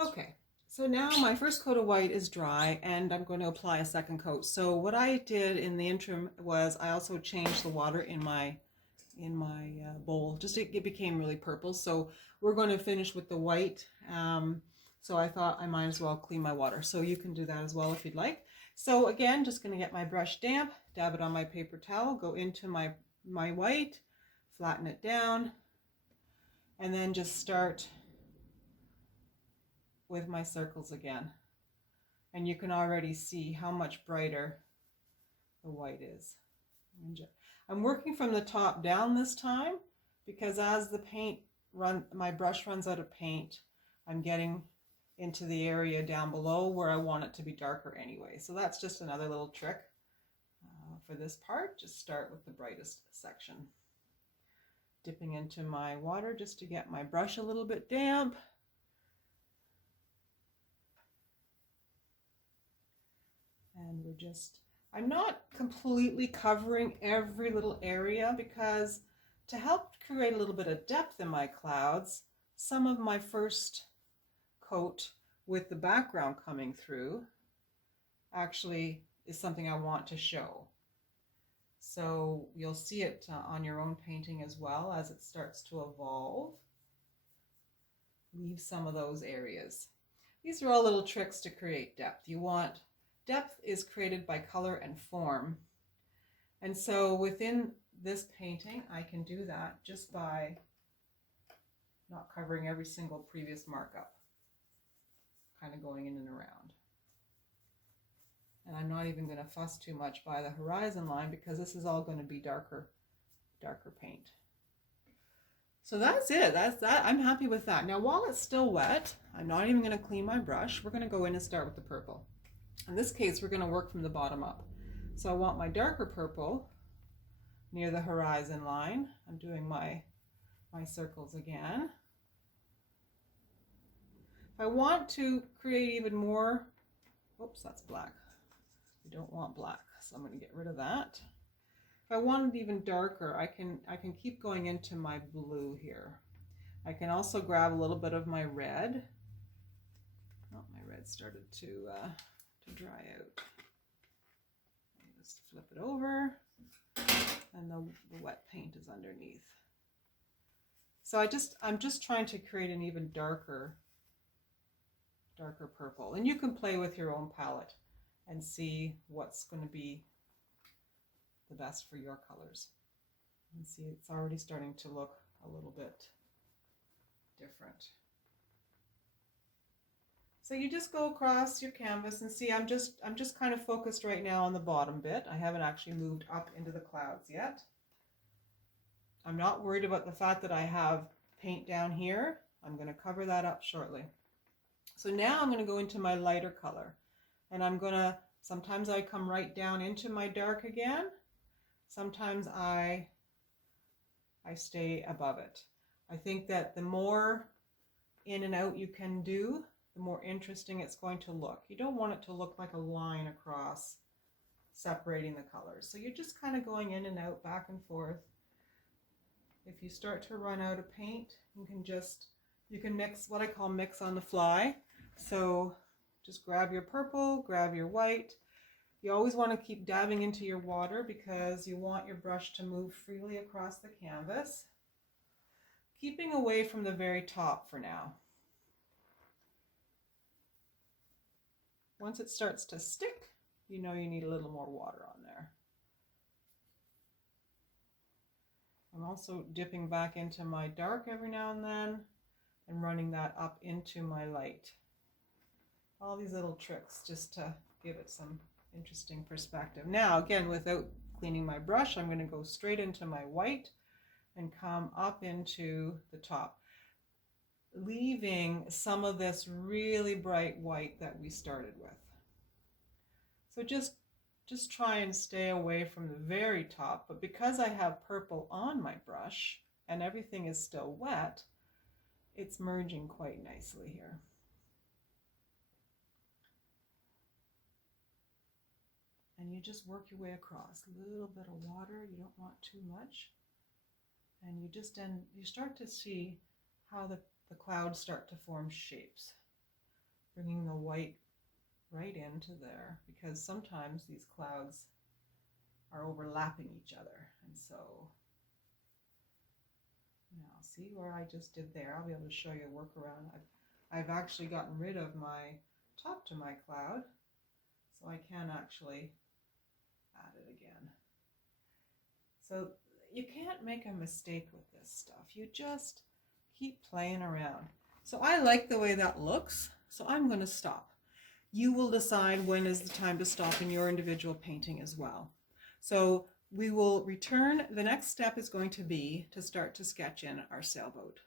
Okay, so now my first coat of white is dry and I'm going to apply a second coat. So what I did in the interim was I also changed the water in my bowl. Just it became really purple. So we're going to finish with the white. So I thought I might as well clean my water. So you can do that as well if you'd like. So again, just going to get my brush damp, dab it on my paper towel, go into my white, flatten it down, and then just start with my circles again. And you can already see how much brighter the white is. I'm working from the top down this time because as my brush runs out of paint, I'm getting into the area down below where I want it to be darker anyway. So that's just another little trick for this part. Just start with the brightest section. Dipping into my water just to get my brush a little bit damp. And I'm not completely covering every little area because to help create a little bit of depth in my clouds, some of my first coat with the background coming through actually is something I want to show. So you'll see it on your own painting as well as it starts to evolve. Leave some of those areas. These are all little tricks to create depth. Depth is created by color and form. And so within this painting, I can do that just by not covering every single previous markup, kind of going in and around. And I'm not even going to fuss too much by the horizon line because this is all going to be darker paint. So that's it. That's that. I'm happy with that. Now, while it's still wet, I'm not even going to clean my brush. We're going to go in and start with the purple. In this case, we're going to work from the bottom up. So I want my darker purple near the horizon line. I'm doing my circles again. If I want to create even more, oops, that's black. We don't want black, so I'm going to get rid of that. If I want it even darker, I can keep going into my blue here. I can also grab a little bit of my red. Oh, my red started to dry out. Just flip it over, and the wet paint is underneath. So I'm just trying to create an even darker purple, and you can play with your own palette and see what's going to be the best for your colors. And see, it's already starting to look a little bit different. So you just go across your canvas and see, I'm just kind of focused right now on the bottom bit. I haven't actually moved up into the clouds yet. I'm not worried about the fact that I have paint down here. I'm going to cover that up shortly. So now I'm going to go into my lighter color, and sometimes I come right down into my dark again. Sometimes I stay above it. I think that the more in and out you can do, the more interesting it's going to look. You don't want it to look like a line across separating the colors. So you're just kind of going in and out, back and forth. If you start to run out of paint, you can mix, what I call mix on the fly. So just grab your purple, grab your white. You always want to keep dabbing into your water because you want your brush to move freely across the canvas, keeping away from the very top for now. Once it starts to stick, you know you need a little more water on there. I'm also dipping back into my dark every now and then and running that up into my light. All these little tricks just to give it some interesting perspective. Now, again, without cleaning my brush, I'm going to go straight into my white and come up into the top, leaving some of this really bright white that we started with. So just try and stay away from the very top, but because I have purple on my brush and everything is still wet, it's merging quite nicely here. And you just work your way across. A little bit of water, you don't want too much. And you start to see how the clouds start to form shapes. bringing the white right into there, because sometimes these clouds are overlapping each other. And so now see where I just did there. I'll be able to show you a workaround. I've actually gotten rid of my top to my cloud, so I can actually add it again. So you can't make a mistake with this stuff. You just keep playing around. So I like the way that looks, so I'm going to stop. You will decide when is the time to stop in your individual painting as well. So we will return. The next step is going to be to start to sketch in our sailboat.